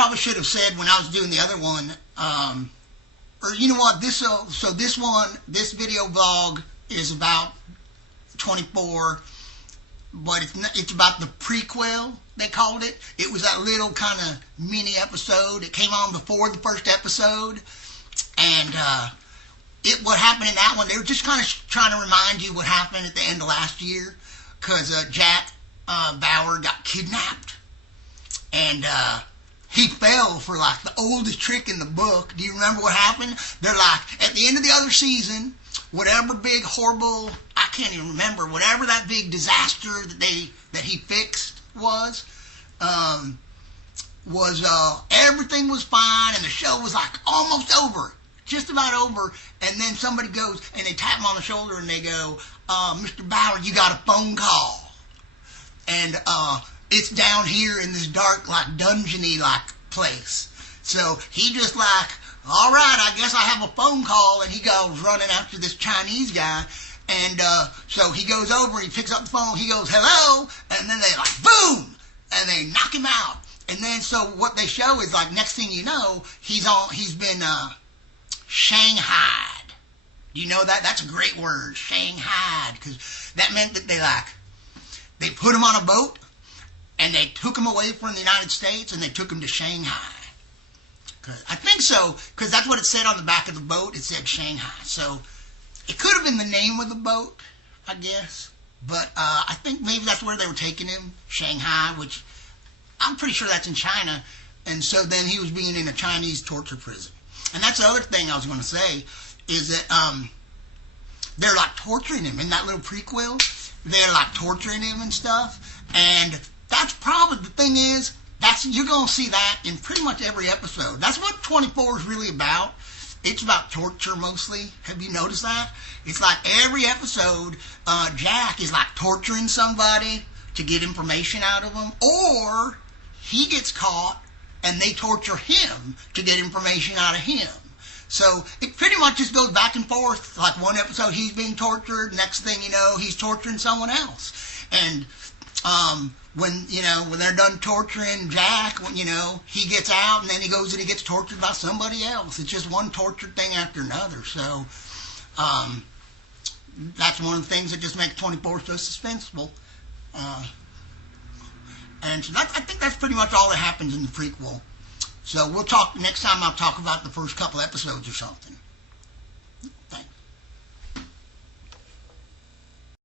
probably should have said when I was doing the other one, or you know what, this video vlog is about 24, but it's about the prequel, they called it. It was that little kind of mini episode. It came on before the first episode, and what happened in that one, they were just kind of trying to remind you what happened at the end of last year, because Jack Bauer got kidnapped, and he fell for like the oldest trick in the book. Do you remember what happened? They're like, at the end of the other season, whatever big horrible, I can't even remember, whatever that big disaster that he fixed was everything was fine, and the show was like almost over, just about over. And then somebody goes and they tap him on the shoulder and they go, Mr. Bauer, you got a phone call, and it's down here in this dark, like, dungeony like place. So he just like, all right, I guess I have a phone call, and he goes running after this Chinese guy, and so he goes over and he picks up the phone, he goes, hello, and then they like, boom, and they knock him out. And then so what they show is like, next thing you know, he's been shanghaied. Do you know that? That's a great word, shanghaied, because that meant that they put him on a boat, and they took him away from the United States, and they took him to Shanghai. I think so, because that's what it said on the back of the boat. It said Shanghai. So it could have been the name of the boat, I guess. But I think maybe that's where they were taking him, Shanghai, which I'm pretty sure that's in China. And so then he was being in a Chinese torture prison. And that's the other thing I was going to say, is that they're like torturing him in that little prequel. They're like torturing him and stuff. And that's probably, the thing is, you're going to see that in pretty much every episode. That's what 24 is really about. It's about torture mostly. Have you noticed that? It's like every episode, Jack is like torturing somebody to get information out of them, or he gets caught and they torture him to get information out of him. So it pretty much just goes back and forth. Like one episode he's being tortured, next thing you know he's torturing someone else. And when they're done torturing Jack, he gets out and then he goes and he gets tortured by somebody else. It's just one tortured thing after another. So that's one of the things that just makes 24 so suspenseful. And so I think that's pretty much all that happens in the prequel. So we'll talk next time. I'll talk about the first couple episodes or something.